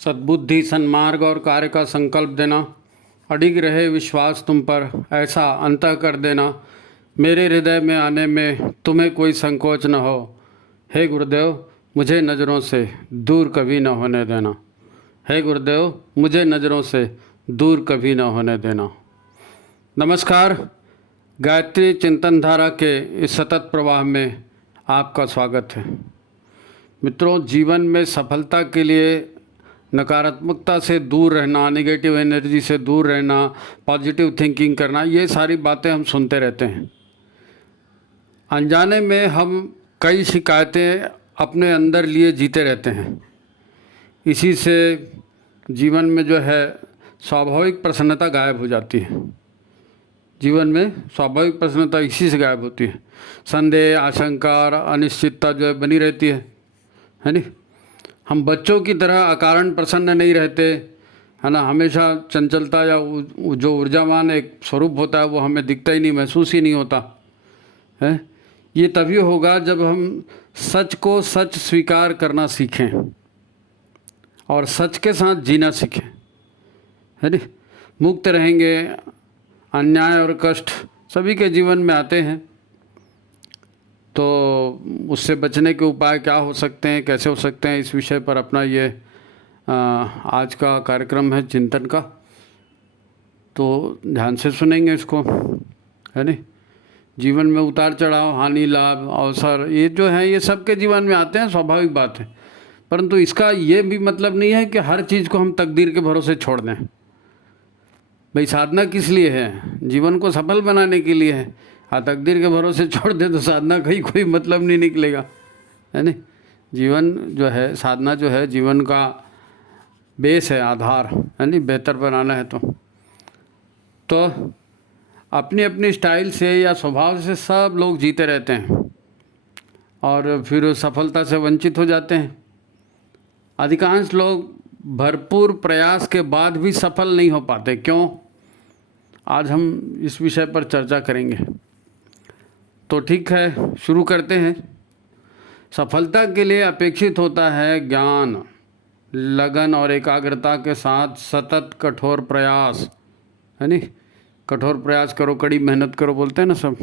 सद्बुद्धि, सन्मार्ग और कार्य का संकल्प देना, अडिग रहे विश्वास तुम पर, ऐसा अंतः कर देना, मेरे हृदय में आने में तुम्हें कोई संकोच न हो। हे गुरुदेव, मुझे नज़रों से दूर कभी न होने देना। हे गुरुदेव, मुझे नज़रों से दूर कभी न होने देना। नमस्कार। गायत्री चिंतन धारा के इस सतत प्रवाह में आपका स्वागत है। मित्रों, जीवन में सफलता के लिए नकारात्मकता से दूर रहना, नेगेटिव एनर्जी से दूर रहना, पॉजिटिव थिंकिंग करना, ये सारी बातें हम सुनते रहते हैं। अनजाने में हम कई शिकायतें अपने अंदर लिए जीते रहते हैं। इसी से जीवन में जो है स्वाभाविक प्रसन्नता गायब हो जाती है। जीवन में स्वाभाविक प्रसन्नता इसी से गायब होती है। संदेह, आशंका और अनिश्चितता जो है बनी रहती है नी। हम बच्चों की तरह अकारण प्रसन्न नहीं रहते, है ना। हमेशा चंचलता या जो ऊर्जावान एक स्वरूप होता है वो हमें दिखता ही नहीं, महसूस ही नहीं होता है। ये तभी होगा जब हम सच को सच स्वीकार करना सीखें और सच के साथ जीना सीखें, है नी। मुक्त रहेंगे। अन्याय और कष्ट सभी के जीवन में आते हैं, तो उससे बचने के उपाय क्या हो सकते हैं, कैसे हो सकते हैं, इस विषय पर अपना ये आज का कार्यक्रम है चिंतन का। तो ध्यान से सुनेंगे इसको, है नी। जीवन में उतार चढ़ाव, हानि, लाभ, अवसर, ये जो है ये सबके जीवन में आते हैं, स्वाभाविक बात है। परंतु इसका ये भी मतलब नहीं है कि हर चीज़ को हम तकदीर के भरोसे छोड़ दें। भाई, साधना किस लिए है? जीवन को सफल बनाने के लिए है। तकदीर के भरोसे छोड़ दे तो साधना का ही कोई मतलब नहीं निकलेगा, है नी। जीवन जो है, साधना जो है जीवन का बेस है, आधार है नी। बेहतर बनाना है तो अपनी अपनी स्टाइल से या स्वभाव से सब लोग जीते रहते हैं और फिर सफलता से वंचित हो जाते हैं। अधिकांश लोग भरपूर प्रयास के बाद भी सफल नहीं हो पाते। क्यों? आज हम इस विषय पर चर्चा करेंगे। तो ठीक है, शुरू करते हैं। सफलता के लिए अपेक्षित होता है ज्ञान, लगन और एकाग्रता के साथ सतत कठोर प्रयास, है नी। कठोर प्रयास करो, कड़ी मेहनत करो, बोलते हैं ना सब।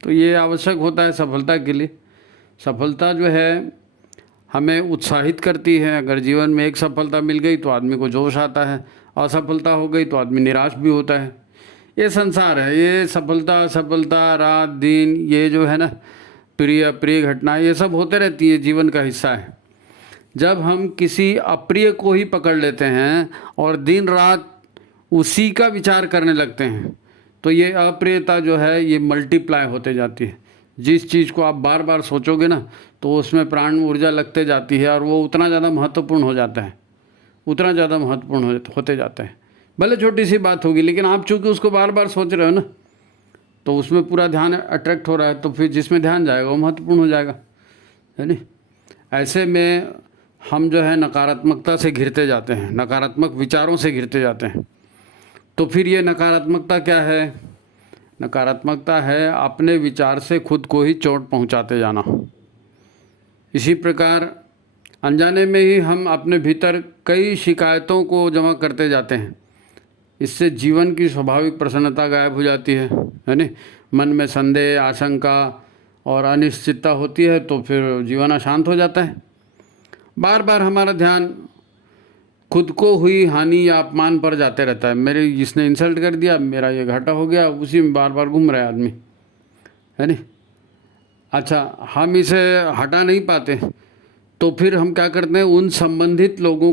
तो ये आवश्यक होता है सफलता के लिए। सफलता जो है हमें उत्साहित करती है। अगर जीवन में एक सफलता मिल गई तो आदमी को जोश आता है, असफलता हो गई तो आदमी निराश भी होता है। ये संसार है, ये सफलता असफलता, रात दिन, ये जो है ना, प्रिय अप्रिय घटनाएं, ये सब होते रहती है, जीवन का हिस्सा है। जब हम किसी अप्रिय को ही पकड़ लेते हैं और दिन रात उसी का विचार करने लगते हैं तो ये अप्रियता जो है ये मल्टीप्लाई होते जाती है। जिस चीज़ को आप बार बार सोचोगे ना तो उसमें प्राण ऊर्जा लगते जाती है और वो उतना ज़्यादा महत्वपूर्ण हो जाता है, उतना ज़्यादा महत्वपूर्ण होते जाता है। भले छोटी सी बात होगी, लेकिन आप चूँकि उसको बार बार सोच रहे हो ना तो उसमें पूरा ध्यान अट्रैक्ट हो रहा है, तो फिर जिसमें ध्यान जाएगा वो महत्वपूर्ण हो जाएगा, है नी। ऐसे में हम जो है नकारात्मकता से घिरते जाते हैं, नकारात्मक विचारों से घिरते जाते हैं। तो फिर ये नकारात्मकता क्या है? नकारात्मकता है अपने विचार से खुद को ही चोट पहुंचाते जाना। इसी प्रकार अनजाने में ही हम अपने भीतर कई शिकायतों को जमा करते जाते हैं। इससे जीवन की स्वाभाविक प्रसन्नता गायब हो जाती है नी। मन में संदेह, आशंका और अनिश्चितता होती है तो फिर जीवन अशांत हो जाता है। बार बार हमारा ध्यान खुद को हुई हानि या अपमान पर जाते रहता है। मेरे जिसने इंसल्ट कर दिया, मेरा ये घाटा हो गया, उसी में बार बार घूम रहा है आदमी, है नी। अच्छा, हम इसे हटा नहीं पाते तो फिर हम क्या करते हैं, उन संबंधित लोगों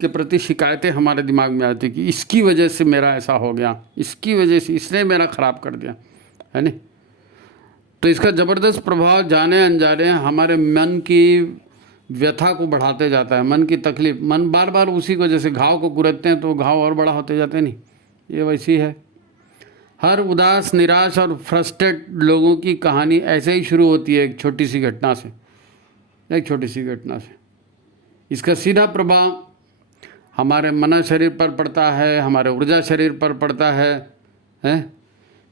के प्रति शिकायतें हमारे दिमाग में आती कि इसकी वजह से मेरा ऐसा हो गया, इसकी वजह से इसने मेरा ख़राब कर दिया, है नी। तो इसका ज़बरदस्त प्रभाव जाने अनजाने हमारे मन की व्यथा को बढ़ाते जाता है, मन की तकलीफ। मन बार बार उसी को, जैसे घाव को कुरेदते हैं तो घाव और बड़ा होते जाते हैं, नहीं, ये वैसी है। हर उदास, निराश और फ्रस्ट्रेट लोगों की कहानी ऐसे ही शुरू होती है, एक छोटी सी घटना से, एक छोटी सी घटना से। इसका सीधा प्रभाव हमारे मन शरीर पर पड़ता है, हमारे ऊर्जा शरीर पर पड़ता है।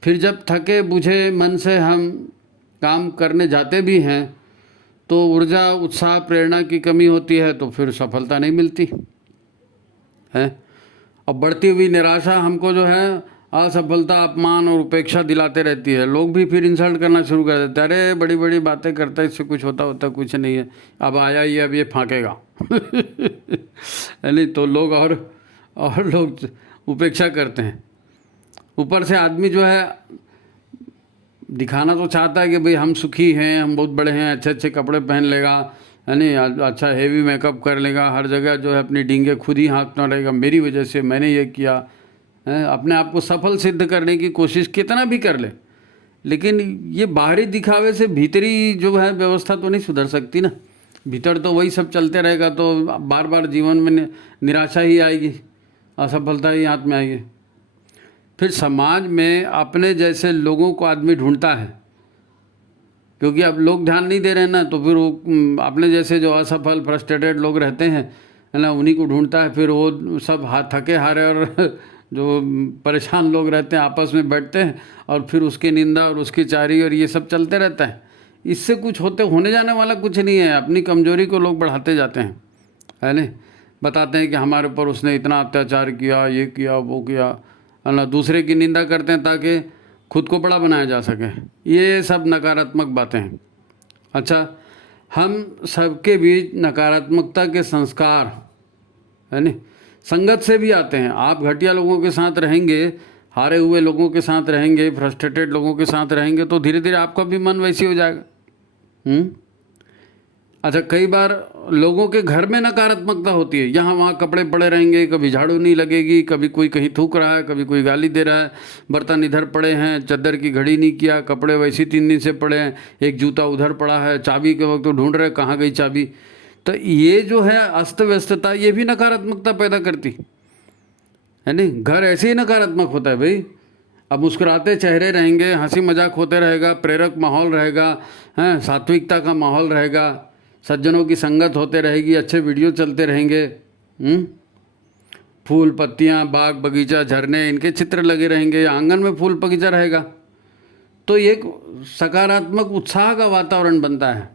फिर जब थके बुझे मन से हम काम करने जाते भी हैं तो ऊर्जा, उत्साह, प्रेरणा की कमी होती है तो फिर सफलता नहीं मिलती। है। और बढ़ती हुई निराशा हमको जो है असफलता, अपमान और उपेक्षा दिलाते रहती है। लोग भी फिर इंसल्ट करना शुरू कर देते हैं, अरे बड़ी बड़ी बातें करता है, इससे कुछ होता कुछ नहीं है, अब आया ही अब ये फाँकेगा है नहीं। तो लोग और लोग उपेक्षा करते हैं। ऊपर से आदमी जो है दिखाना तो चाहता है कि भाई हम सुखी हैं, हम बहुत बड़े हैं, अच्छे अच्छे कपड़े पहन लेगा, है नहीं, अच्छा हेवी मेकअप कर लेगा, हर जगह जो है अपनी डींगे खुद ही हाँकता रहेगा, मेरी वजह से मैंने ये किया है। अपने आप को सफल सिद्ध करने की कोशिश कितना भी कर ले, लेकिन ये बाहरी दिखावे से भीतरी जो है व्यवस्था तो नहीं सुधर सकती ना। भीतर तो वही सब चलते रहेगा, तो बार बार जीवन में निराशा ही आएगी, असफलता ही हाथ में आएगी। फिर समाज में अपने जैसे लोगों को आदमी ढूंढता है, क्योंकि अब लोग ध्यान नहीं दे रहे हैं ना, तो फिर वो अपने जैसे जो असफल फ्रस्ट्रेटेड लोग रहते हैं, है ना, उन्हीं को ढूंढता है। फिर वो सब थके हारे और जो परेशान लोग रहते हैं आपस में बैठते हैं, और फिर उसकी निंदा और उसकी चारी और ये सब चलते रहता है। इससे कुछ होने जाने वाला कुछ नहीं है। अपनी कमजोरी को लोग बढ़ाते जाते हैं, है नहीं, बताते हैं कि हमारे ऊपर उसने इतना अत्याचार किया, ये किया, वो किया, है ना। दूसरे की निंदा करते हैं ताकि खुद को बड़ा बनाया जा सके। ये सब नकारात्मक बातें हैं। अच्छा, हम सबके बीच नकारात्मकता के संस्कार, है नहीं, संगत से भी आते हैं। आप घटिया लोगों के साथ रहेंगे, हारे हुए लोगों के साथ रहेंगे, फ्रस्ट्रेटेड लोगों के साथ रहेंगे, तो धीरे धीरे आपका भी मन वैसी हो जाएगा। अच्छा, कई बार लोगों के घर में नकारात्मकता होती है, यहाँ वहाँ कपड़े पड़े रहेंगे, कभी झाड़ू नहीं लगेगी, कभी कोई कहीं थूक रहा है, कभी कोई गाली दे रहा है, बर्तन इधर पड़े हैं, चद्दर की घड़ी नहीं किया, कपड़े वैसी 3 दिन से पड़े हैं, एक जूता उधर पड़ा है, चाबी के वक्त तो ढूंढ रहे कहाँ गई चाबी। तो ये जो है अस्त व्यस्तता, ये भी नकारात्मकता पैदा करती है नहीं। घर ऐसे ही नकारात्मक होता है भाई। अब मुस्कुराते चेहरे रहेंगे, हंसी मजाक होते रहेगा, प्रेरक माहौल रहेगा, हैं, सात्विकता का माहौल रहेगा, सज्जनों की संगत होते रहेगी, अच्छे वीडियो चलते रहेंगे, फूल पत्तियां, बाग बगीचा, झरने, इनके चित्र लगे रहेंगे, आंगन में फूल बगीचा रहेगा, तो एक सकारात्मक उत्साह का वातावरण बनता है,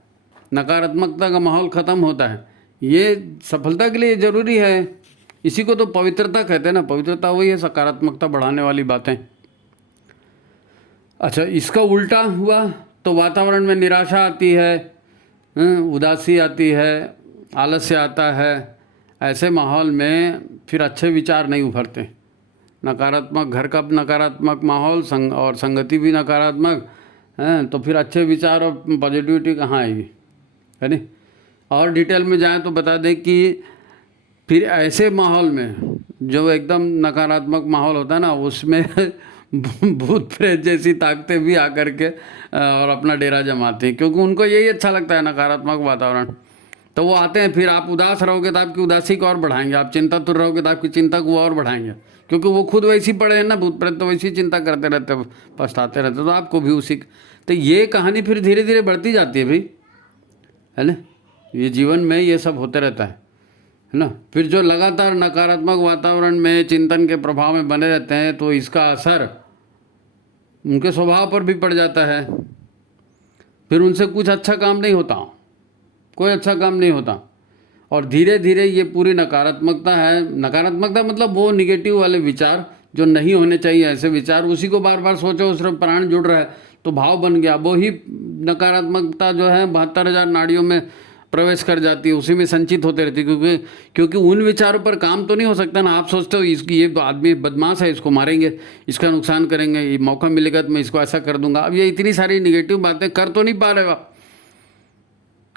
नकारात्मकता का माहौल ख़त्म होता है। ये सफलता के लिए ज़रूरी है। इसी को तो पवित्रता कहते हैं ना। पवित्रता वही है, सकारात्मकता बढ़ाने वाली बातें। अच्छा, इसका उल्टा हुआ तो वातावरण में निराशा आती है, उदासी आती है, आलस्य आता है। ऐसे माहौल में फिर अच्छे विचार नहीं उभरते। नकारात्मक घर का नकारात्मक माहौल और संगति भी नकारात्मक हैं, तो फिर अच्छे विचार और पॉजिटिविटी कहाँ आएगी, है नहीं। और डिटेल में जाएं तो बता दें कि फिर ऐसे माहौल में जो एकदम नकारात्मक माहौल होता है ना, उसमें भूत प्रेत जैसी ताकतें भी आकर के और अपना डेरा जमाते हैं, क्योंकि उनको यही अच्छा लगता है, नकारात्मक वातावरण। तो वो आते हैं। फिर आप उदास रहोगे तो आपकी उदासी को और बढ़ाएंगे, आप चिंतातुर रहोगे तो आपकी चिंता को और बढ़ाएंगे, क्योंकि वो खुद वैसी पड़े हैं ना, भूत प्रेत तो वैसी चिंता करते रहते, पछताते रहते, तो आपको भी उसी। तो ये कहानी फिर धीरे धीरे बढ़ती जाती है भाई, है ना। ये जीवन में ये सब होते रहता है ना। फिर जो लगातार नकारात्मक वातावरण में चिंतन के प्रभाव में बने रहते हैं, तो इसका असर उनके स्वभाव पर भी पड़ जाता है। फिर उनसे कुछ अच्छा काम नहीं होता, कोई अच्छा काम नहीं होता। और धीरे धीरे ये पूरी नकारात्मकता है। नकारात्मकता मतलब वो निगेटिव वाले विचार जो नहीं होने चाहिए, ऐसे विचार, उसी को बार बार सोचो, उसमें प्राण जुड़ रहा है तो भाव बन गया। वो ही नकारात्मकता जो है 72,000 नाड़ियों में प्रवेश कर जाती है, उसी में संचित होते रहती है। क्योंकि उन विचारों पर काम तो नहीं हो सकता ना। आप सोचते हो इसकी, ये आदमी बदमाश है, इसको मारेंगे, इसका नुकसान करेंगे, ये मौका मिलेगा तो मैं इसको ऐसा कर दूंगा। अब ये इतनी सारी निगेटिव बातें कर तो नहीं पा रहे आप,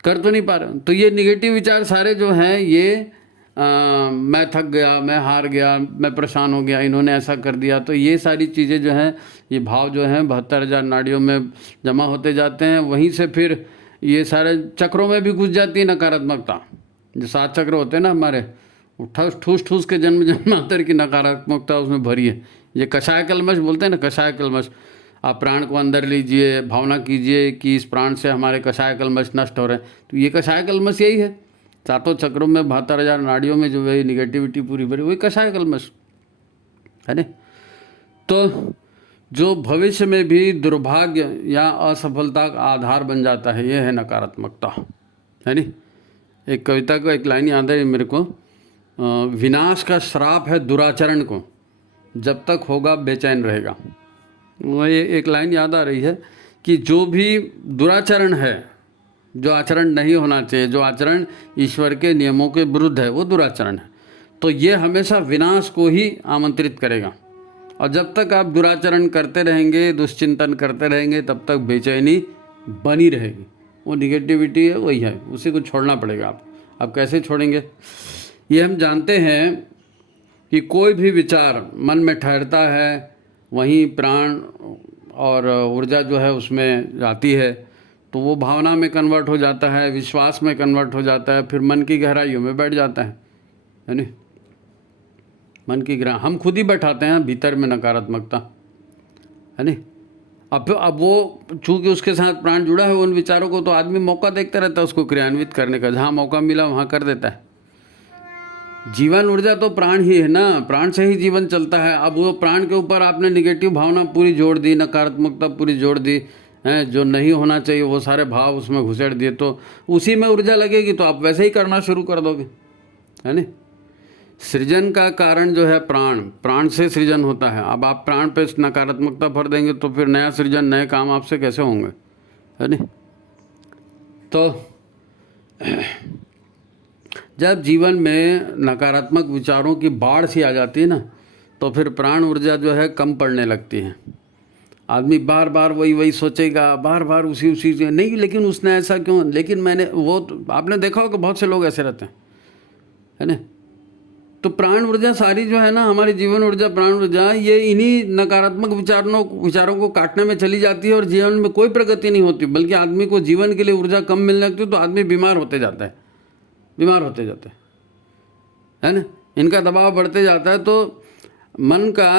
कर तो नहीं पा रहे। तो ये निगेटिव विचार सारे जो हैं ये मैं थक गया, मैं हार गया, मैं परेशान हो गया, इन्होंने ऐसा कर दिया, तो ये सारी चीज़ें जो हैं, ये भाव जो हैं 72,000 नाड़ियों में जमा होते जाते हैं। वहीं से फिर ये सारे चक्रों में भी घुस जाती है नकारात्मकता। जो 7 चक्र होते हैं ना हमारे, ठूस ठूस के जन्म जन्मांतर की नकारात्मकता उसमें भरी है। ये कषाय कलमश बोलते हैं ना, कषाय कलमश। आप प्राण को अंदर लीजिए, भावना कीजिए कि इस प्राण से हमारे कषाय कलमश नष्ट हो रहे हैं। तो ये कषाय कलमश यही है। 7 चक्रों में 72,000 नाड़ियों में जो वही निगेटिविटी पूरी भरी, वही कषाय कलमश है ना। तो जो भविष्य में भी दुर्भाग्य या असफलता का आधार बन जाता है, ये है नकारात्मकता, है नी। एक कविता का एक लाइन याद है मेरे को, विनाश का श्राप है दुराचरण को, जब तक होगा बेचैन रहेगा। मुझे एक लाइन याद आ रही है कि जो भी दुराचरण है, जो आचरण नहीं होना चाहिए, जो आचरण ईश्वर के नियमों के विरुद्ध है, वो दुराचरण है। तो ये हमेशा विनाश को ही आमंत्रित करेगा। और जब तक आप दुराचरण करते रहेंगे, दुश्चिंतन करते रहेंगे, तब तक बेचैनी बनी रहेगी। वो निगेटिविटी है, वही है, उसी को छोड़ना पड़ेगा। आप कैसे छोड़ेंगे? ये हम जानते हैं कि कोई भी विचार मन में ठहरता है, वहीं प्राण और ऊर्जा जो है उसमें जाती है, तो वो भावना में कन्वर्ट हो जाता है, विश्वास में कन्वर्ट हो जाता है, फिर मन की गहराइयों में बैठ जाता है नहीं? मन की गहरा हम खुद ही बैठाते हैं भीतर में नकारात्मकता, है नहीं? अब वो चूँकि उसके साथ प्राण जुड़ा है उन विचारों को, तो आदमी मौका देखता रहता है उसको क्रियान्वित करने का, जहाँ मौका मिला वहाँ कर देता है। जीवन ऊर्जा तो प्राण ही है ना, प्राण से ही जीवन चलता है। अब वो प्राण के ऊपर आपने निगेटिव भावना पूरी जोड़ दी, नकारात्मकता पूरी जोड़ दी है, जो नहीं होना चाहिए वो सारे भाव उसमें घुसेड़ दिए, तो उसी में ऊर्जा लगेगी, तो आप वैसे ही करना शुरू कर दोगे, है नहीं? सृजन का कारण जो है प्राण, प्राण से सृजन होता है। अब आप प्राण पे नकारात्मकता भर देंगे तो फिर नया सृजन, नए काम आपसे कैसे होंगे, है नहीं? तो जब जीवन में नकारात्मक विचारों की बाढ़ सी आ जाती है ना, तो फिर प्राण ऊर्जा जो है कम पड़ने लगती है। आदमी बार बार वही सोचेगा, बार बार उसी से, नहीं लेकिन उसने ऐसा क्यों, लेकिन मैंने वो, तो आपने देखा होगा बहुत से लोग ऐसे रहते हैं, है ना? तो प्राण ऊर्जा सारी जो है ना, हमारी जीवन ऊर्जा, प्राण ऊर्जा, ये इन्हीं नकारात्मक विचारों को काटने में चली जाती है और जीवन में कोई प्रगति नहीं होती, बल्कि आदमी को जीवन के लिए ऊर्जा कम मिलने लगती है, तो आदमी बीमार होते जाता है, है ना? इनका दबाव बढ़ते जाता है, तो मन का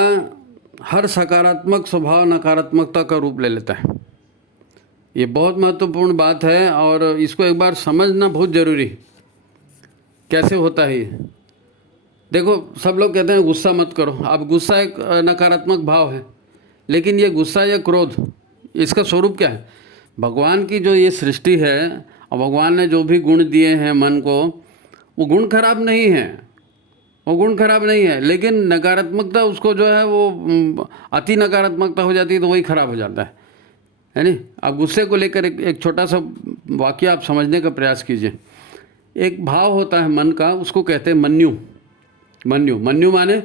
हर सकारात्मक स्वभाव नकारात्मकता का रूप ले लेता है। ये बहुत महत्वपूर्ण बात है और इसको एक बार समझना बहुत ज़रूरी है। कैसे होता है ये? देखो, सब लोग कहते हैं गुस्सा मत करो। अब गुस्सा एक नकारात्मक भाव है, लेकिन ये गुस्सा या क्रोध, इसका स्वरूप क्या है? भगवान की जो ये सृष्टि है और भगवान ने जो भी गुण दिए हैं मन को, वो गुण खराब नहीं है, लेकिन नकारात्मकता उसको जो है वो अति नकारात्मकता हो जाती है, तो वही खराब हो जाता है नहीं? अब गुस्से को लेकर एक छोटा सा वाक्य आप समझने का प्रयास कीजिए। एक भाव होता है मन का, उसको कहते हैं मन्यु माने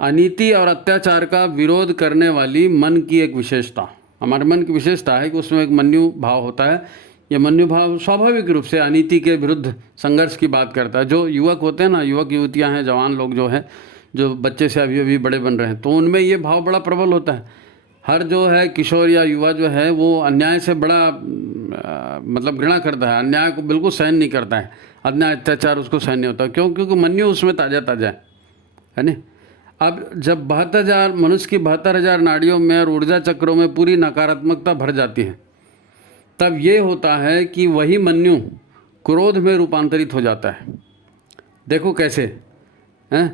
अनीति और अत्याचार का विरोध करने वाली मन की एक विशेषता। हमारे मन की विशेषता है कि उसमें एक मन्यु भाव होता है। ये मन्यु भाव स्वाभाविक रूप से अनीति के विरुद्ध संघर्ष की बात करता है। जो युवक होते हैं ना, युवक युवतियां हैं, जवान लोग जो हैं, जो बच्चे से अभी बड़े बन रहे हैं, तो उनमें ये भाव बड़ा प्रबल होता है। हर जो है किशोर या युवा जो है वो अन्याय से बड़ा मतलब घृणा करता है, अन्याय को बिल्कुल सहन नहीं करता है, अन्याय अत्याचार उसको सहन नहीं होता। क्यों? क्योंकि मन्यु उसमें ताज़ा है ना। अब जब 72,000 मनुष्य की 72,000 नाड़ियों में और ऊर्जा चक्रों में पूरी नकारात्मकता भर जाती है, तब ये होता है कि वही मन्यु क्रोध में रूपांतरित हो जाता है। देखो कैसे है,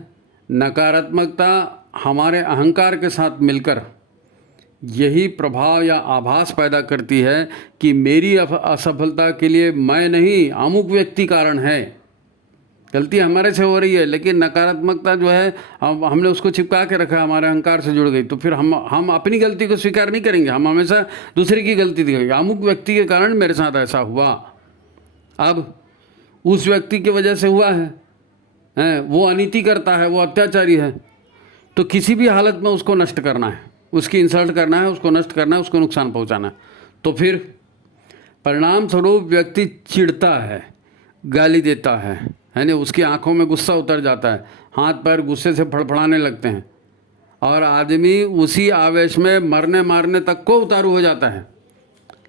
नकारात्मकता हमारे अहंकार के साथ मिलकर यही प्रभाव या आभास पैदा करती है कि मेरी असफलता के लिए मैं नहीं, अमुक व्यक्ति कारण है। गलती हमारे से हो रही है, लेकिन नकारात्मकता जो है हमने उसको चिपका के रखा है, हमारे अहंकार से जुड़ गई। तो फिर हम अपनी गलती को स्वीकार नहीं करेंगे, हम हमेशा दूसरे की गलती दिखाएंगे। अमुक व्यक्ति के कारण मेरे साथ ऐसा हुआ, अब उस व्यक्ति की वजह से हुआ है, वो अनीति करता है, वो अत्याचारी है, तो किसी भी हालत में उसको नष्ट करना है, उसकी इंसल्ट करना है, उसको नष्ट करना है, उसको नुकसान पहुंचाना है। तो फिर परिणाम स्वरूप व्यक्ति चिढ़ता है, गाली देता है ना, उसकी आंखों में गुस्सा उतर जाता है, हाथ पैर गुस्से से फड़फड़ाने लगते हैं, और आदमी उसी आवेश में मरने मारने तक को उतारू हो जाता है।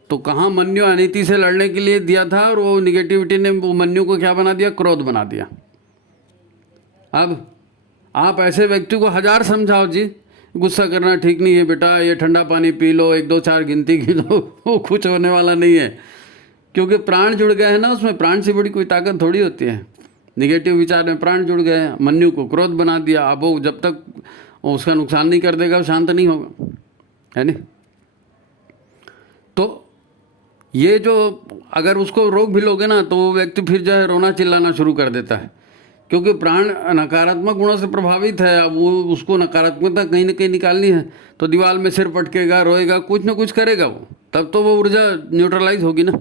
तो कहाँ मन्यु अनीति से लड़ने के लिए दिया था, और वो निगेटिविटी ने वो मन्यु को क्या बना दिया? क्रोध बना दिया। अब आप ऐसे व्यक्ति को 1000 समझाओ जी, गुस्सा करना ठीक नहीं है बेटा, ये ठंडा पानी पी लो, 1 2 4 गिनती की, तो वो कुछ होने वाला नहीं है, क्योंकि प्राण जुड़ गए हैं ना उसमें। प्राण से बड़ी कोई ताकत थोड़ी होती है। निगेटिव विचार में प्राण जुड़ गए, मन्यु को क्रोध बना दिया। अब वो जब तक उसका नुकसान नहीं कर देगा, शांत नहीं होगा, है नहीं? तो ये जो अगर उसको रोक भी लोगे ना, तो वो व्यक्ति फिर जो है रोना चिल्लाना शुरू कर देता है, क्योंकि प्राण नकारात्मक गुणों से प्रभावित है। अब वो उसको नकारात्मकता कहीं ना कहीं निकालनी है, तो दीवार में सिर पटकेगा, रोएगा, कुछ ना कुछ करेगा वो, तब तो वो ऊर्जा न्यूट्रलाइज होगी ना।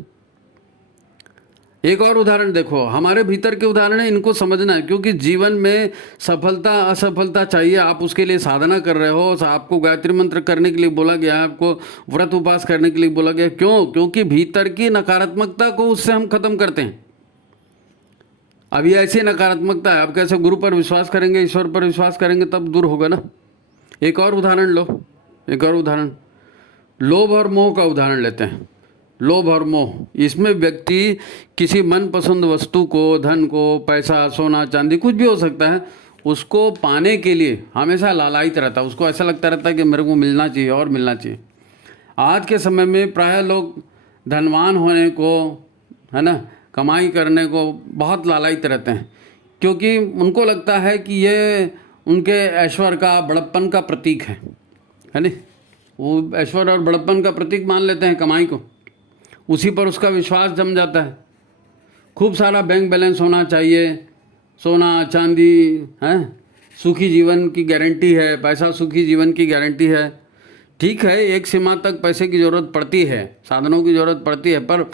एक और उदाहरण देखो, हमारे भीतर के उदाहरण है, इनको समझना है, क्योंकि जीवन में सफलता असफलता चाहिए। आप उसके लिए साधना कर रहे हो, आपको गायत्री मंत्र करने के लिए बोला गया है, आपको व्रत उपवास करने के लिए बोला गया है। क्यों? क्योंकि भीतर की नकारात्मकता को उससे हम खत्म करते हैं। अभी ऐसी नकारात्मकता है, आप कैसे गुरु पर विश्वास करेंगे, ईश्वर पर विश्वास करेंगे, तब दूर होगा ना। एक और उदाहरण लो, एक और उदाहरण, लोभ और मोह का उदाहरण लेते हैं। लोभ और मोह, इसमें व्यक्ति किसी मनपसंद वस्तु को, धन को, पैसा, सोना चांदी, कुछ भी हो सकता है, उसको पाने के लिए हमेशा लालायित रहता है। उसको ऐसा लगता रहता है कि मेरे को मिलना चाहिए और मिलना चाहिए। आज के समय में प्रायः लोग धनवान होने को, है ना, कमाई करने को बहुत लालायित रहते हैं, क्योंकि उनको लगता है कि ये उनके ऐश्वर्य का, बड़प्पन का प्रतीक है नहीं। वो ऐश्वर्य और बड़प्पन का प्रतीक मान लेते हैं कमाई को, उसी पर उसका विश्वास जम जाता है। खूब सारा बैंक बैलेंस होना चाहिए, सोना चांदी है, सुखी जीवन की गारंटी है, पैसा सुखी जीवन की गारंटी है। ठीक है, एक सीमा तक पैसे की ज़रूरत पड़ती है, साधनों की ज़रूरत पड़ती है, पर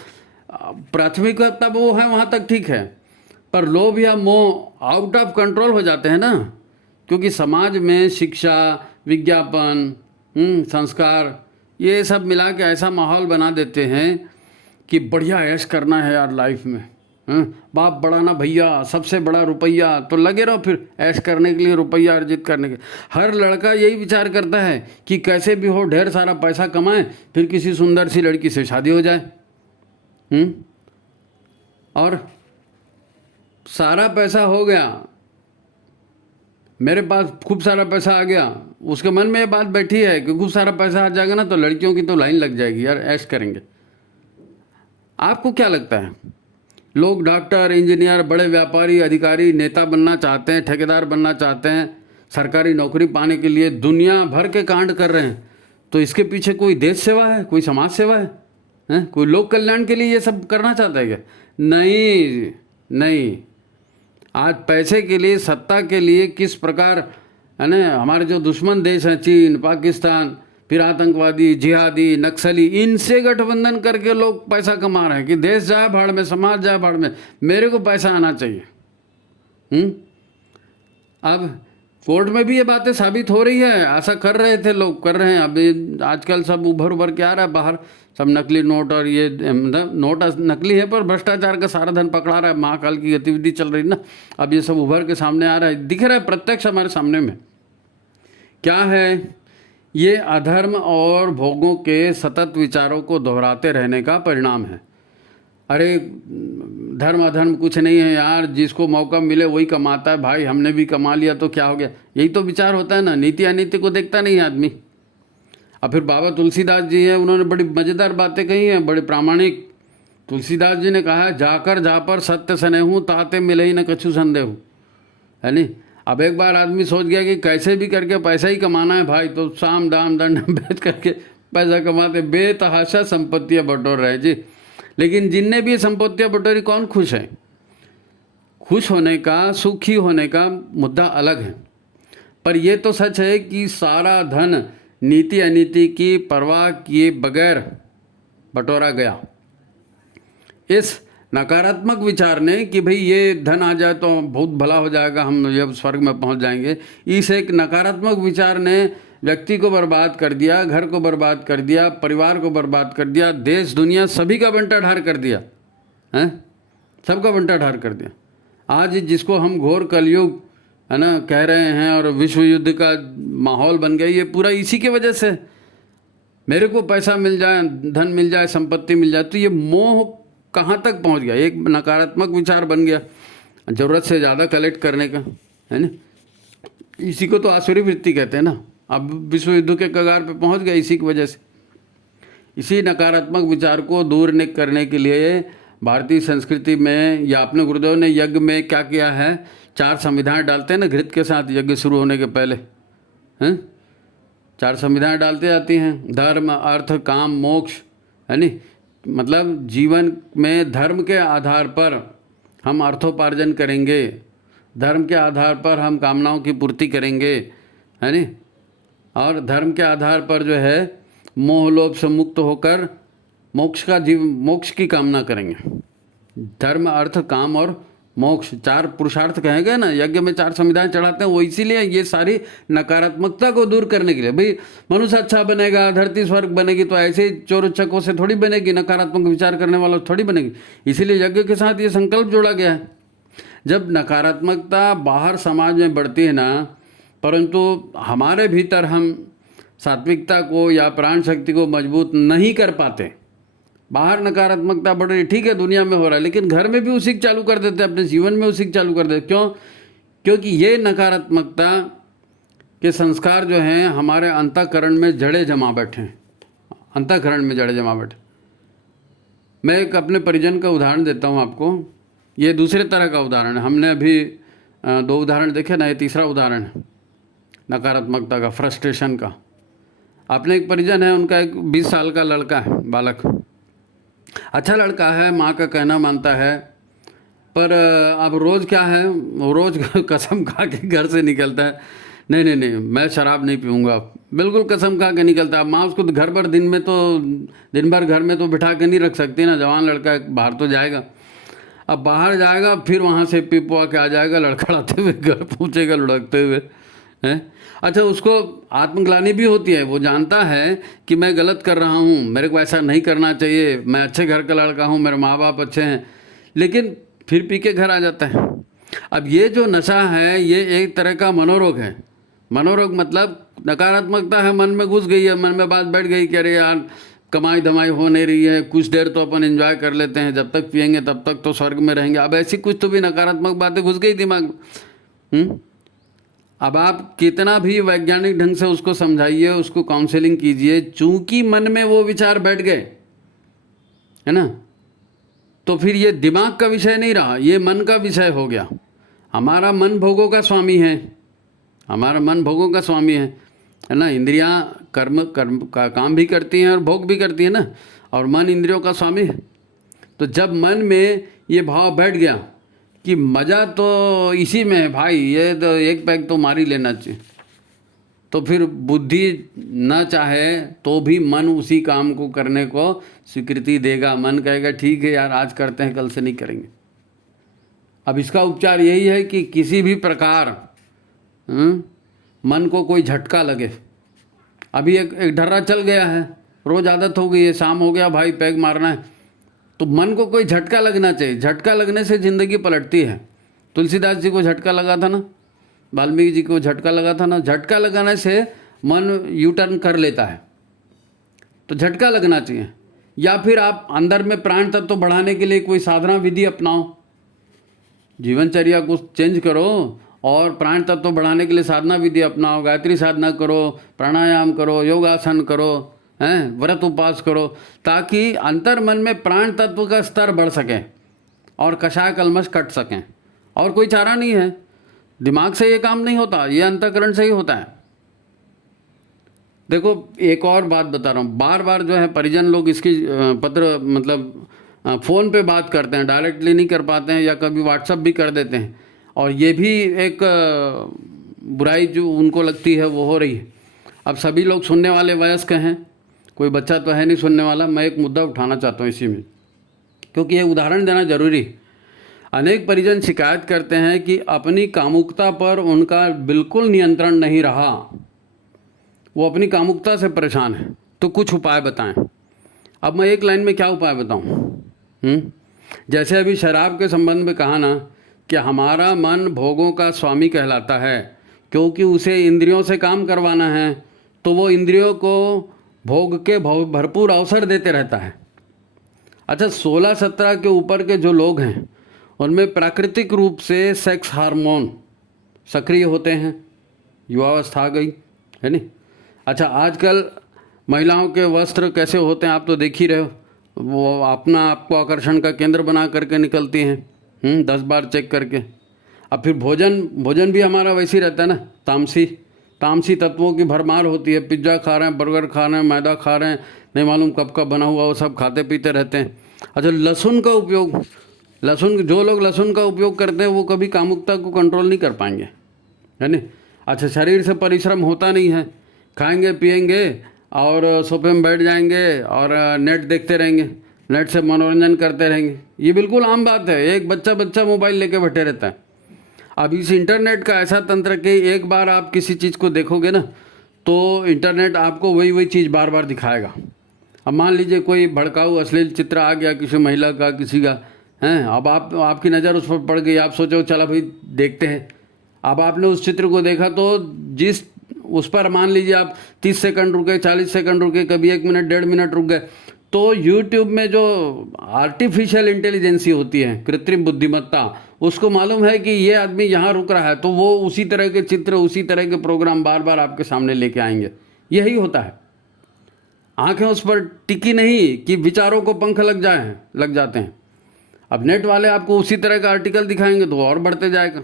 प्राथमिकता वो है वहाँ तक ठीक है। पर लोभ या मोह आउट ऑफ कंट्रोल हो जाते हैं ना, क्योंकि समाज में शिक्षा, विज्ञापन, संस्कार, ये सब मिला के ऐसा माहौल बना देते हैं कि बढ़िया ऐश करना है यार लाइफ में, बाप बड़ा ना भैया, सबसे बड़ा रुपया, तो लगे रहो फिर ऐश करने के लिए, रुपया अर्जित करने के। हर लड़का यही विचार करता है कि कैसे भी हो ढेर सारा पैसा कमाए, फिर किसी सुंदर सी लड़की से शादी हो जाए। और सारा पैसा हो गया, मेरे पास खूब सारा पैसा आ गया, उसके मन में ये बात बैठी है कि खूब सारा पैसा आ जाएगा ना तो लड़कियों की तो लाइन लग जाएगी यार, ऐश करेंगे। आपको क्या लगता है, लोग डॉक्टर, इंजीनियर, बड़े व्यापारी, अधिकारी, नेता बनना चाहते हैं, ठेकेदार बनना चाहते हैं, सरकारी नौकरी पाने के लिए दुनिया भर के कांड कर रहे हैं, तो इसके पीछे कोई देश सेवा है, कोई समाज सेवा है, कोई लोक कल्याण के लिए ये सब करना चाहता है क्या? नहीं नहीं। आज पैसे के लिए, सत्ता के लिए किस प्रकार, है ना, हमारे जो दुश्मन देश हैं, चीन, पाकिस्तान, फिर आतंकवादी, जिहादी, नक्सली, इनसे गठबंधन करके लोग पैसा कमा रहे हैं कि देश जाए भाड़ में, समाज जाए भाड़ में, मेरे को पैसा आना चाहिए। अब कोर्ट में भी ये बातें साबित हो रही है, ऐसा कर रहे थे लोग, कर रहे हैं। अभी आजकल सब उभर के आ रहा है बाहर, सब नकली नोट, और ये नोट नकली है पर भ्रष्टाचार का सारा धन पकड़ा रहा है, महाकाल की गतिविधि चल रही ना, अब ये सब उभर के सामने आ रहा है, दिख रहा है प्रत्यक्ष हमारे सामने में। क्या है ये? अधर्म और भोगों के सतत विचारों को दोहराते रहने का परिणाम है। अरे धर्म अधर्म कुछ नहीं है यार, जिसको मौका मिले वही कमाता है भाई, हमने भी कमा लिया तो क्या हो गया, यही तो विचार होता है ना। नीति अनीति को देखता नहीं है आदमी। अब फिर बाबा तुलसीदास जी हैं, उन्होंने बड़ी मज़ेदार बातें कही हैं, बड़े प्रामाणिक। तुलसीदास जी ने कहा है, जाकर जा पर सत्य सनेहूँ, ताते मिले ही न कछु संदेहूँ, है नहीं। अब एक बार आदमी सोच गया कि कैसे भी करके पैसा ही कमाना है भाई, तो साम दाम दंड भेद करके पैसा कमाते, बेतहाशा संपत्तियाँ बटोर रहे जी। लेकिन जिनने भी संपत्तियाँ बटोरी, कौन खुश है? खुश होने का, सुखी होने का मुद्दा अलग है, पर यह तो सच है कि सारा धन नीति अनीति की परवाह किए बगैर बटोरा गया। इस नकारात्मक विचार ने कि भाई ये धन आ जाए तो बहुत भला हो जाएगा, हम ये स्वर्ग में पहुंच जाएंगे, इस एक नकारात्मक विचार ने व्यक्ति को बर्बाद कर दिया, घर को बर्बाद कर दिया, परिवार को बर्बाद कर दिया, देश दुनिया सभी का बंटाढार कर दिया, हैं, सबका बंटाढार कर दिया। आज जिसको हम घोर कलयुग, है ना, कह रहे हैं और विश्व युद्ध का माहौल बन गया, ये पूरा इसी की वजह से। मेरे को पैसा मिल जाए, धन मिल जाए, संपत्ति मिल जाए, तो ये मोह कहाँ तक पहुँच गया? एक नकारात्मक विचार बन गया, ज़रूरत से ज़्यादा कलेक्ट करने का, है ना। इसी को तो आसुरी वृत्ति कहते हैं ना। अब विश्व युद्ध के कगार पे पहुँच गया इसी की वजह से। इसी नकारात्मक विचार को दूर करने के लिए भारतीय संस्कृति में या अपने गुरुदेव ने यज्ञ में क्या किया है, 4 संविधाएं डालते हैं ना घृत के साथ, यज्ञ शुरू होने के पहले, हैं, 4 संविधाएं डालते जाती हैं, धर्म, अर्थ, काम, मोक्ष, है नी। मतलब जीवन में धर्म के आधार पर हम अर्थोपार्जन करेंगे, धर्म के आधार पर हम कामनाओं की पूर्ति करेंगे, है नी, और धर्म के आधार पर जो है मोह लोभ से मुक्त होकर मोक्ष की कामना करेंगे। धर्म अर्थ काम और मोक्ष 4 पुरुषार्थ कहे गए ना, यज्ञ में 4 संविधाएं चढ़ाते हैं वो इसीलिए, ये सारी नकारात्मकता को दूर करने के लिए। भाई मनुष्य अच्छा बनेगा, धरती स्वर्ग बनेगी, तो ऐसे ही चोर उच्चकों से थोड़ी बनेगी, नकारात्मक विचार करने वालों थोड़ी बनेगी। इसीलिए यज्ञ के साथ ये संकल्प जोड़ा गया है। जब नकारात्मकता बाहर समाज में बढ़ती है ना, परंतु हमारे भीतर हम सात्विकता को या प्राण शक्ति को मजबूत नहीं कर पाते, बाहर नकारात्मकता बढ़ रही, ठीक है दुनिया में हो रहा है, लेकिन घर में भी उसी चालू कर देते हैं, अपने जीवन में उसी चालू कर देते। क्यों? क्योंकि ये नकारात्मकता के संस्कार जो हैं हमारे अंतःकरण में जड़े जमा बैठे हैं, अंतःकरण में जड़े जमा बैठे। मैं एक अपने परिजन का उदाहरण देता हूँ आपको। ये दूसरे तरह का उदाहरण है, हमने अभी 2 उदाहरण देखे ना, ये तीसरा उदाहरण है नकारात्मकता का, फ्रस्ट्रेशन का। अपने एक परिजन है, उनका एक 20 साल का लड़का है, बालक, अच्छा लड़का है, माँ का कहना मानता है, पर अब रोज़ क्या है, रोज़ कसम खा के घर से निकलता है, नहीं नहीं नहीं मैं शराब नहीं पीऊँगा, बिल्कुल कसम खा के निकलता है। अब माँ उसको तो घर भर दिन भर घर में तो बिठा के नहीं रख सकती ना, जवान लड़का है, बाहर तो जाएगा। अब बाहर जाएगा, फिर वहाँ से पी पुआ के आ जाएगा, लड़खड़ाते हुए घर पहुँचेगा, लुढ़कते हुए, हैं। अच्छा, उसको आत्मग्लानि भी होती है, वो जानता है कि मैं गलत कर रहा हूँ, मेरे को ऐसा नहीं करना चाहिए, मैं अच्छे घर का लड़का हूँ, मेरे माँ बाप अच्छे हैं, लेकिन फिर पी के घर आ जाता है। अब ये जो नशा है ये एक तरह का मनोरोग है। मनोरोग मतलब नकारात्मकता है, मन में घुस गई है, मन में बात बैठ गई कि अरे यार कमाई धमाई हो नहीं रही है, कुछ देर तो अपन एंजॉय कर लेते हैं, जब तक पियेंगे तब तक तो स्वर्ग में रहेंगे। अब ऐसी कुछ तो भी नकारात्मक बातें घुस गई दिमाग में। अब आप कितना भी वैज्ञानिक ढंग से उसको समझाइए, उसको काउंसलिंग कीजिए, चूंकि मन में वो विचार बैठ गए, है ना, तो फिर ये दिमाग का विषय नहीं रहा, ये मन का विषय हो गया। हमारा मन भोगों का स्वामी है, हमारा मन भोगों का स्वामी है ना। इंद्रियां कर्म का काम भी करती हैं और भोग भी करती हैं ना, और मन इंद्रियों का स्वामी है। तो जब मन में ये भाव बैठ गया कि मज़ा तो इसी में है भाई, ये तो एक पैक तो मार ही लेना चाहिए, तो फिर बुद्धि न चाहे तो भी मन उसी काम को करने को स्वीकृति देगा। मन कहेगा ठीक है यार आज करते हैं, कल से नहीं करेंगे। अब इसका उपचार यही है कि किसी भी प्रकार मन को कोई झटका लगे। अभी एक ढर्रा चल गया है, रोज़ आदत हो गई है, शाम हो गया भाई पैग मारना है, तो मन को कोई झटका लगना चाहिए। झटका लगने से ज़िंदगी पलटती है। तुलसीदास जी को झटका लगा था ना, वाल्मीकि जी को झटका लगा था ना। झटका लगाने से मन यू टर्न कर लेता है, तो झटका लगना चाहिए। या फिर आप अंदर में प्राण तत्व बढ़ाने के लिए कोई साधना विधि अपनाओ, जीवनचर्या को चेंज करो और प्राण तत्व बढ़ाने के लिए साधना विधि अपनाओ। गायत्री साधना करो, प्राणायाम करो, योगासन करो, हैं, व्रत उपवास करो, ताकि अंतर मन में प्राण तत्व का स्तर बढ़ सके और कषाय कलमश कट सकें। और कोई चारा नहीं है, दिमाग से ये काम नहीं होता, ये अंतःकरण से ही होता है। देखो एक और बात बता रहा हूँ, बार बार जो है परिजन लोग इसकी पत्र मतलब फ़ोन पे बात करते हैं, डायरेक्टली नहीं कर पाते हैं, या कभी व्हाट्सअप भी कर देते हैं, और ये भी एक बुराई जो उनको लगती है वो हो रही है। अब सभी लोग सुनने वाले वयस्क हैं, कोई बच्चा तो है नहीं सुनने वाला। मैं एक मुद्दा उठाना चाहता हूँ इसी में, क्योंकि ये उदाहरण देना जरूरी। अनेक परिजन शिकायत करते हैं कि अपनी कामुकता पर उनका बिल्कुल नियंत्रण नहीं रहा, वो अपनी कामुकता से परेशान है, तो कुछ उपाय बताएं। अब मैं एक लाइन में क्या उपाय बताऊं? जैसे अभी शराब के संबंध में कहा ना कि हमारा मन भोगों का स्वामी कहलाता है, क्योंकि उसे इंद्रियों से काम करवाना है, तो वो इंद्रियों को भोग के भरपूर अवसर देते रहता है। अच्छा, 16-17 के ऊपर के जो लोग हैं उनमें प्राकृतिक रूप से सेक्स हार्मोन सक्रिय होते हैं, युवावस्था आ गई है नहीं। अच्छा, आजकल महिलाओं के वस्त्र कैसे होते हैं आप तो देख ही रहे हो, वो अपना आपको आकर्षण का केंद्र बना करके निकलती हैं, 10 बार चेक करके। अब फिर भोजन भी हमारा वैसे ही रहता है ना, तामसी तत्वों की भरमार होती है। पिज्ज़ा खा रहे हैं, बर्गर खा रहे हैं, मैदा खा रहे हैं, नहीं मालूम कब का बना हुआ, वो सब खाते पीते रहते हैं। अच्छा, लहसुन का उपयोग लहसुन, जो लोग लहसुन का उपयोग करते हैं वो कभी कामुकता को कंट्रोल नहीं कर पाएंगे, है नहीं। अच्छा, शरीर से परिश्रम होता नहीं है, खाएंगे पिएंगे और सोफे में बैठ जाएंगे और नेट देखते रहेंगे, नेट से मनोरंजन करते रहेंगे। ये बिल्कुल आम बात है, एक बच्चा मोबाइल लेके बैठे रहता है। अब इस इंटरनेट का ऐसा तंत्र कि एक बार आप किसी चीज़ को देखोगे ना तो इंटरनेट आपको वही चीज़ बार बार दिखाएगा। अब मान लीजिए कोई भड़काऊ अश्लील चित्र आ गया किसी महिला का, किसी का, हैं, अब आपकी नज़र उस पर पड़ गई, आप सोचो चलो भाई देखते हैं। अब आपने उस चित्र को देखा तो जिस उस पर मान लीजिए आप 30 सेकंड रुके, 40 सेकंड रुके, कभी 1 मिनट 1.5 मिनट रुक गए, तो यूट्यूब में जो आर्टिफिशियल इंटेलिजेंसी होती है, कृत्रिम बुद्धिमत्ता, उसको मालूम है कि ये आदमी यहाँ रुक रहा है तो वो उसी तरह के चित्र, उसी तरह के प्रोग्राम बार बार आपके सामने लेके आएंगे। यही होता है, आंखें उस पर टिकी नहीं कि विचारों को पंख लग जाते हैं। अब नेट वाले आपको उसी तरह का आर्टिकल दिखाएंगे तो और बढ़ते जाएगा,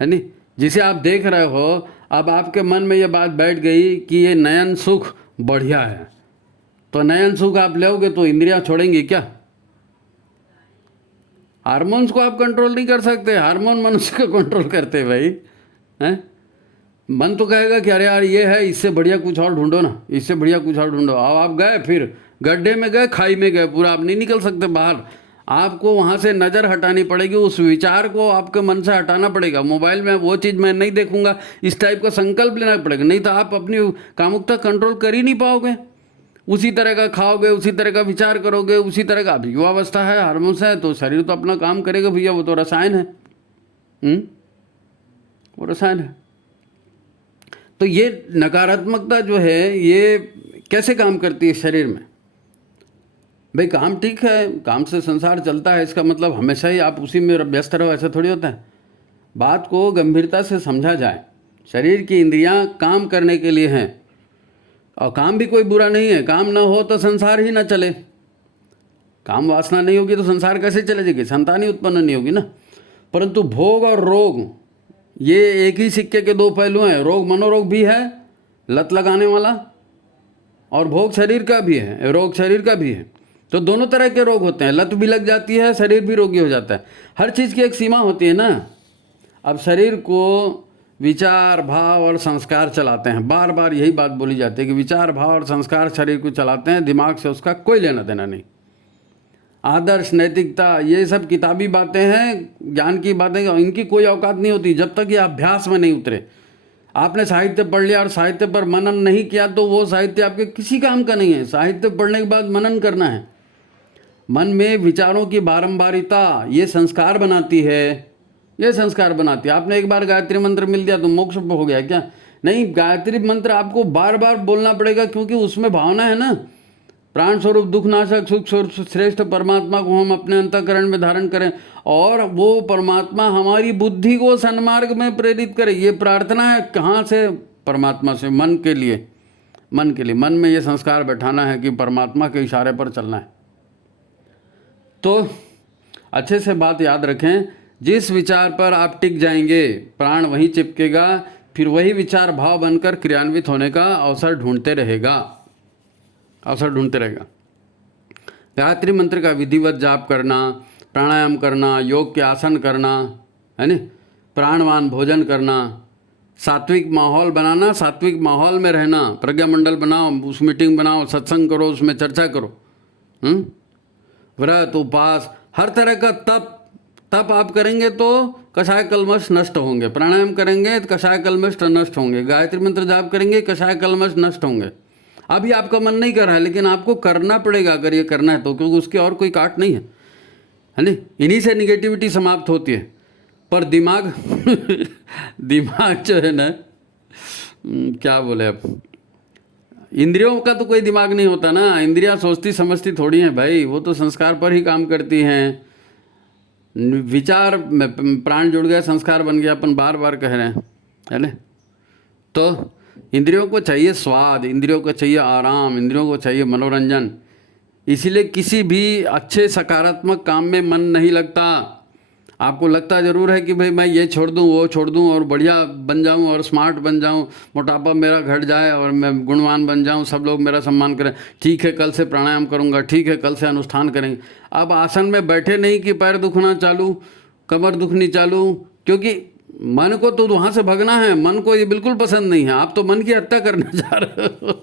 है नहीं। जिसे आप देख रहे हो, अब आपके मन में ये बात बैठ गई कि ये नयन सुख बढ़िया है, तो नयन सुख आप लोगे तो इंद्रियां छोड़ेंगी क्या? हार्मोन्स को आप कंट्रोल नहीं कर सकते, हार्मोन मनुष्य को कंट्रोल करते भाई, हैं। मन तो कहेगा कि अरे यार ये है, इससे बढ़िया कुछ और ढूंढो ना, इससे बढ़िया कुछ और ढूंढो। अब आप गए, फिर गड्ढे में गए, खाई में गए, पूरा आप नहीं निकल सकते बाहर। आपको वहाँ से नज़र हटानी पड़ेगी, उस विचार को आपके मन से हटाना पड़ेगा। मोबाइल में वो चीज़ मैं नहीं देखूंगा, इस टाइप का संकल्प लेना पड़ेगा, नहीं तो आप अपनी कामुकता कंट्रोल कर ही नहीं पाओगे। उसी तरह का खाओगे, उसी तरह का विचार करोगे, उसी तरह का। अभी युवावस्था है, हार्मोन्स है, तो शरीर तो अपना काम करेगा भैया, वो तो रसायन है, वो रसायन है। तो ये नकारात्मकता जो है ये कैसे काम करती है शरीर में? भाई काम ठीक है, काम से संसार चलता है, इसका मतलब हमेशा ही आप उसी में व्यस्त रहो, ऐसा थोड़ी होता है। बात को गंभीरता से समझा जाए। शरीर की इंद्रियां काम करने के लिए हैं, और काम भी कोई बुरा नहीं है। काम ना हो तो संसार ही ना चले, काम वासना नहीं होगी तो संसार कैसे चलेगी, संतान ही उत्पन्न नहीं होगी ना। परंतु भोग और रोग ये एक ही सिक्के के दो पहलू हैं। रोग मनोरोग भी है, लत लगाने वाला, और भोग शरीर का भी है, रोग शरीर का भी है। तो दोनों तरह के रोग होते हैं, लत भी लग जाती है, शरीर भी रोगी हो जाता है। हर चीज़ की एक सीमा होती है ना। अब शरीर को विचार, भाव और संस्कार चलाते हैं, बार बार यही बात बोली जाती है कि विचार, भाव और संस्कार शरीर को चलाते हैं, दिमाग से उसका कोई लेना देना नहीं। आदर्श, नैतिकता, ये सब किताबी बातें हैं, ज्ञान की बातें, इनकी कोई औकात नहीं होती जब तक ये अभ्यास में नहीं उतरे। आपने साहित्य पढ़ लिया और साहित्य पर मनन नहीं किया तो वो साहित्य आपके किसी काम का नहीं है। साहित्य पढ़ने के बाद मनन करना है। मन में विचारों की बारंबारिता ये संस्कार बनाती है, ये संस्कार बनाती है। आपने एक बार गायत्री मंत्र मिल दिया तो मोक्ष हो गया क्या? नहीं, गायत्री मंत्र आपको बार बार बोलना पड़ेगा, क्योंकि उसमें भावना है ना, प्राण स्वरूप दुखनाशक सुख स्वरूप श्रेष्ठ परमात्मा को हम अपने अंतःकरण में धारण करें और वो परमात्मा हमारी बुद्धि को सन्मार्ग में प्रेरित करे। ये प्रार्थना है कहाँ से? परमात्मा से। मन के लिए, मन के लिए, मन में ये संस्कार बैठाना है कि परमात्मा के इशारे पर चलना है। तो अच्छे से बात याद रखें, जिस विचार पर आप टिक जाएंगे प्राण वहीं चिपकेगा, फिर वही विचार भाव बनकर क्रियान्वित होने का अवसर ढूंढते रहेगा। गायत्री मंत्र का विधिवत जाप करना, प्राणायाम करना, योग के आसन करना, है ना, प्राणवान भोजन करना, सात्विक माहौल बनाना, सात्विक माहौल में रहना, प्रज्ञा मंडल बनाओ, उस मीटिंग बनाओ, सत्संग करो, उसमें चर्चा करो, व्रत, उपवास, हर तरह का तप आप करेंगे तो कषाय कल्मश नष्ट होंगे। प्राणायाम करेंगे तो कषाय कल्मश नष्ट होंगे। गायत्री मंत्र जाप करेंगे, कषाय कल्मश नष्ट होंगे। अभी आपका मन नहीं कर रहा है, लेकिन आपको करना पड़ेगा अगर ये करना है तो, क्योंकि उसकी और कोई काट नहीं है ना। इन्हीं से निगेटिविटी समाप्त होती है। पर दिमाग दिमाग जो है ना, क्या बोले, अब इंद्रियों का तो कोई दिमाग नहीं होता ना। इंद्रियां सोचती समझती थोड़ी हैं भाई, वो तो संस्कार पर ही काम करती हैं। विचार में प्राण जुड़ गया, संस्कार बन गया, अपन बार बार कह रहे हैं, है ना। तो इंद्रियों को चाहिए स्वाद, इंद्रियों को चाहिए आराम, इंद्रियों को चाहिए मनोरंजन। इसीलिए किसी भी अच्छे सकारात्मक काम में मन नहीं लगता। आपको लगता ज़रूर है कि भाई मैं ये छोड़ दूँ वो छोड़ दूँ और बढ़िया बन जाऊँ और स्मार्ट बन जाऊँ, मोटापा मेरा घट जाए और मैं गुणवान बन जाऊँ, सब लोग मेरा सम्मान करें। ठीक है, कल से प्राणायाम करूँगा, ठीक है, कल से अनुष्ठान करेंगे। अब आसन में बैठे नहीं कि पैर दुखना चालू, कमर दुखनी चालू, क्योंकि मन को तो वहाँ से भगना है, मन को ये बिल्कुल पसंद नहीं है। आप तो मन की हत्या करने जा रहे हो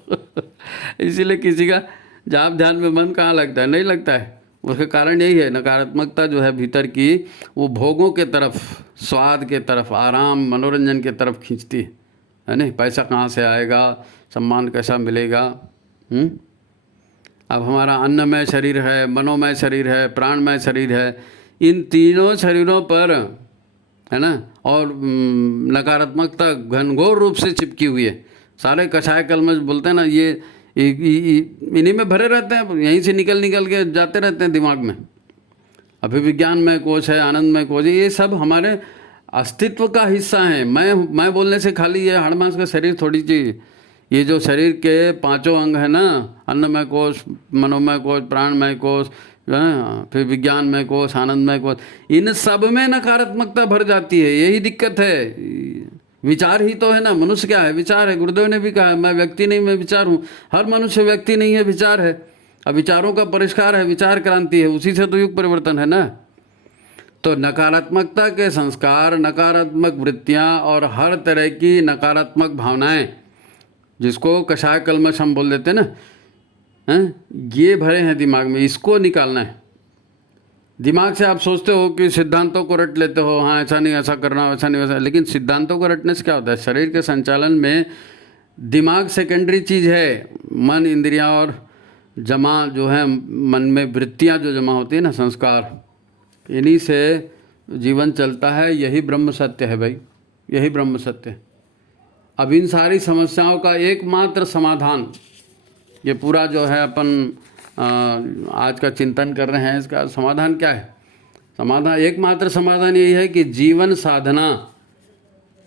इसीलिए किसी का जाप ध्यान में मन कहाँ लगता है, नहीं लगता है। उसका कारण यही है, नकारात्मकता जो है भीतर की, वो भोगों के तरफ, स्वाद के तरफ, आराम मनोरंजन के तरफ खींचती है नहीं। पैसा कहाँ से आएगा, सम्मान कैसा मिलेगा। अब हमारा अन्नमय शरीर है, मनोमय शरीर है, प्राणमय शरीर है, इन तीनों शरीरों पर है ना, और नकारात्मकता घनघोर रूप से चिपकी हुई है। सारे कषाय कलमश बोलते हैं ना, ये इन्हीं में भरे रहते हैं, यहीं से निकल निकल के जाते रहते हैं दिमाग में। अभिविज्ञान में कोश है, आनंद में कोश है, ये सब हमारे अस्तित्व का हिस्सा है। मैं बोलने से खाली ये हाड़ मांस का शरीर थोड़ी चीज, ये जो शरीर के पांचों अंग है ना, अन्नमय कोश, मनोमय कोश, प्राणमय कोश, फिर विज्ञानमय कोश, आनंदमय कोश, इन सब में नकारात्मकता भर जाती है। यही दिक्कत है। विचार ही तो है ना, मनुष्य क्या है, विचार है। गुरुदेव ने भी कहा है, मैं व्यक्ति नहीं, मैं विचार हूँ। हर मनुष्य व्यक्ति नहीं है, विचार है। अब विचारों का परिष्कार है, विचार क्रांति है, उसी से तो युग परिवर्तन है ना। तो नकारात्मकता के संस्कार, नकारात्मक वृत्तियाँ और हर तरह की नकारात्मक भावनाएं, जिसको कषाय कलमश हम बोल देते हैं ना, ये भरे हैं दिमाग में, इसको निकालना है। दिमाग से आप सोचते हो कि सिद्धांतों को रट लेते हो, हाँ ऐसा नहीं, ऐसा करना, वैसा नहीं, वैसा, लेकिन सिद्धांतों को रटने से क्या होता है, शरीर के संचालन में दिमाग सेकेंडरी चीज़ है। मन, इंद्रियां और जमा जो है मन में वृत्तियां जो जमा होती है ना, संस्कार, इन्हीं से जीवन चलता है। यही ब्रह्म सत्य है भाई, यही ब्रह्म सत्य है। अब इन सारी समस्याओं का एकमात्र समाधान, ये पूरा जो है अपन आज का चिंतन कर रहे हैं, इसका समाधान क्या है? समाधान, एकमात्र समाधान यही है कि जीवन साधना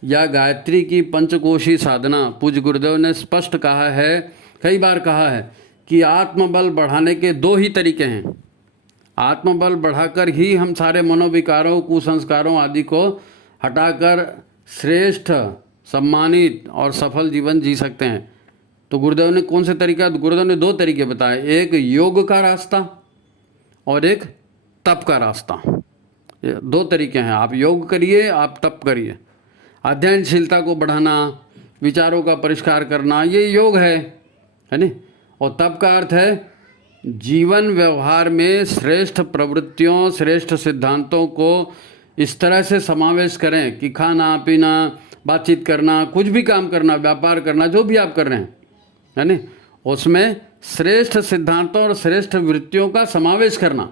या गायत्री की पंचकोशी साधना, पूज्य गुरुदेव ने स्पष्ट कहा है, कई बार कहा है कि आत्मबल बढ़ाने के दो ही तरीके हैं। आत्मबल बढ़ाकर ही हम सारे मनोविकारों, कुसंस्कारों आदि को हटाकर श्रेष्ठ, सम्मानित और सफल जीवन जी सकते हैं। तो गुरुदेव ने कौन से तरीका, गुरुदेव ने दो तरीके बताए, एक योग का रास्ता और एक तप का रास्ता। ये दो तरीके हैं, आप योग करिए, आप तप करिए। अध्ययनशीलता को बढ़ाना, विचारों का परिष्कार करना, ये योग है नहीं। और तप का अर्थ है जीवन व्यवहार में श्रेष्ठ प्रवृत्तियों, श्रेष्ठ सिद्धांतों को इस तरह से समावेश करें कि खाना पीना, बातचीत करना, कुछ भी काम करना, व्यापार करना, जो भी आप कर रहे हैं है नहीं, उसमें श्रेष्ठ सिद्धांतों और श्रेष्ठ वृत्तियों का समावेश करना।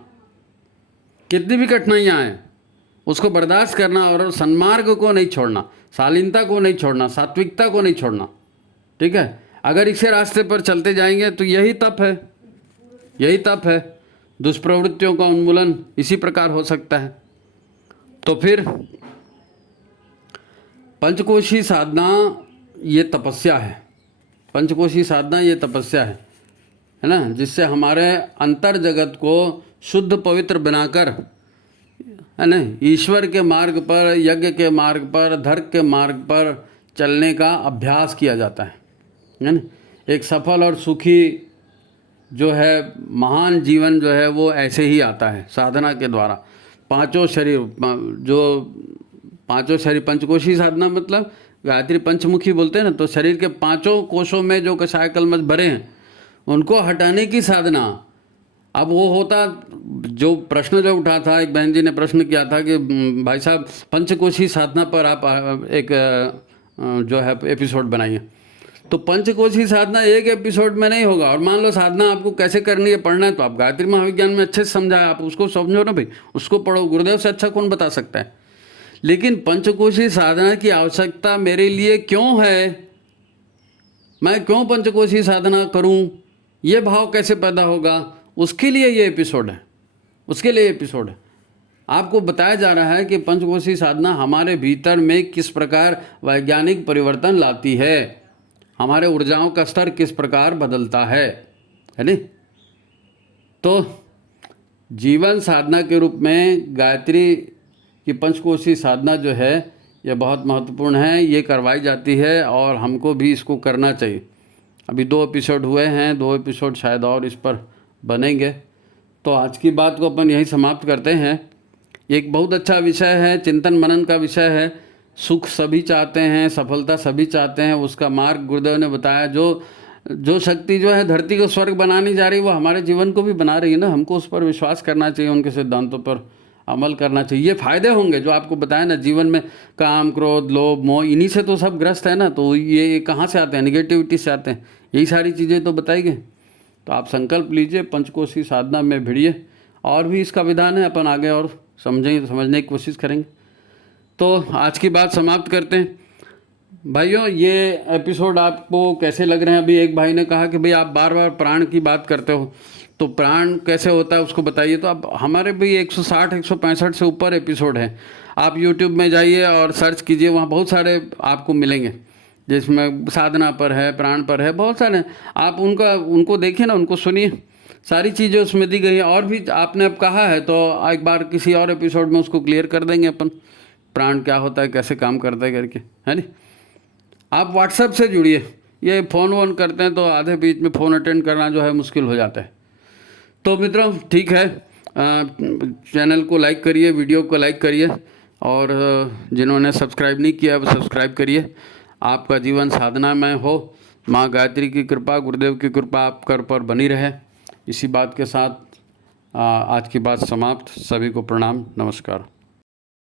कितनी भी कठिनाइयाँ आए उसको बर्दाश्त करना और सन्मार्ग को नहीं छोड़ना, शालीनता को नहीं छोड़ना, सात्विकता को नहीं छोड़ना। ठीक है, अगर इसी रास्ते पर चलते जाएंगे तो यही तप है, यही तप है। दुष्प्रवृत्तियों का उन्मूलन इसी प्रकार हो सकता है। तो फिर पंचकोशी साधना ये तपस्या है, पंचकोशी साधना ये तपस्या है ना, जिससे हमारे अंतर जगत को शुद्ध पवित्र बनाकर है ना, ईश्वर के मार्ग पर, यज्ञ के मार्ग पर, धर्म के मार्ग पर चलने का अभ्यास किया जाता है ना। एक सफल और सुखी जो है महान जीवन जो है वो ऐसे ही आता है साधना के द्वारा। पांचों शरीर, जो पांचों शरीर, पंचकोशी साधना मतलब गायत्री पंचमुखी बोलते हैं ना, तो शरीर के पांचों कोशों में जो कषाय कलमश भरे हैं उनको हटाने की साधना। अब वो होता, जो प्रश्न जो उठा था, एक बहन जी ने प्रश्न किया था कि भाई साहब पंचकोशी साधना पर आप एक जो है एपिसोड बनाइए। तो पंचकोशी साधना एक एपिसोड में नहीं होगा। और मान लो साधना आपको कैसे करनी है, पढ़ना है, तो आप गायत्री महाविज्ञान में अच्छे से समझाया, आप उसको समझो ना भाई, उसको पढ़ो। गुरुदेव से अच्छा कौन बता सकता है। लेकिन पंचकोशी साधना की आवश्यकता मेरे लिए क्यों है, मैं क्यों पंचकोशी साधना करूं, ये भाव कैसे पैदा होगा, उसके लिए ये एपिसोड है, उसके लिए एपिसोड है। आपको बताया जा रहा है कि पंचकोशी साधना हमारे भीतर में किस प्रकार वैज्ञानिक परिवर्तन लाती है, हमारे ऊर्जाओं का स्तर किस प्रकार बदलता है नहीं। तो जीवन साधना के रूप में गायत्री कि पंचकोशी साधना जो है ये बहुत महत्वपूर्ण है, ये करवाई जाती है और हमको भी इसको करना चाहिए। अभी 2 एपिसोड हुए हैं, 2 एपिसोड शायद और इस पर बनेंगे। तो आज की बात को अपन यहीं समाप्त करते हैं। एक बहुत अच्छा विषय है, चिंतन मनन का विषय है। सुख सभी चाहते हैं, सफलता सभी चाहते हैं, उसका मार्ग गुरुदेव ने बताया। जो शक्ति जो है धरती को स्वर्ग बनाने जा रही है वो हमारे जीवन को भी बना रही है ना। हमको उस पर विश्वास करना चाहिए, उनके सिद्धांतों पर अमल करना चाहिए। ये फायदे होंगे जो आपको बताया ना, जीवन में काम क्रोध लोभ मोह इन्हीं से तो सब ग्रस्त है ना। तो ये कहाँ से आते हैं? निगेटिविटी से आते हैं। यही सारी चीज़ें तो बताई गई। तो आप संकल्प लीजिए, पंचकोशी साधना में भिड़िए। और भी इसका विधान है, अपन आगे और समझने की कोशिश करेंगे। तो आज की बात समाप्त करते हैं। भाइयों, ये एपिसोड आपको कैसे लग रहे हैं? अभी एक भाई ने कहा कि भाई आप बार बार प्राण की बात करते हो, तो प्राण कैसे होता है उसको बताइए। तो अब हमारे भी 160 165 से ऊपर एपिसोड है। आप यूट्यूब में जाइए और सर्च कीजिए, वहाँ बहुत सारे आपको मिलेंगे, जिसमें साधना पर है, प्राण पर है, बहुत सारे। आप उनको देखिए ना, उनको सुनिए, सारी चीज़ें उसमें दी गई है। और भी आपने अब कहा है तो एक बार किसी और एपिसोड में उसको क्लियर कर देंगे अपन, प्राण क्या होता है, कैसे काम करता है करके, है नहीं। आप व्हाट्सएप से जुड़िए। ये फ़ोन वोन करते हैं तो आधे बीच में फ़ोन अटेंड करना जो है मुश्किल हो जाता है। तो मित्रों ठीक है, चैनल को लाइक करिए, वीडियो को लाइक करिए, और जिन्होंने सब्सक्राइब नहीं किया वो सब्सक्राइब करिए। आपका जीवन साधना में हो। माँ गायत्री की कृपा, गुरुदेव की कृपा आप कर पर बनी रहे। इसी बात के साथ आज की बात समाप्त। सभी को प्रणाम, नमस्कार।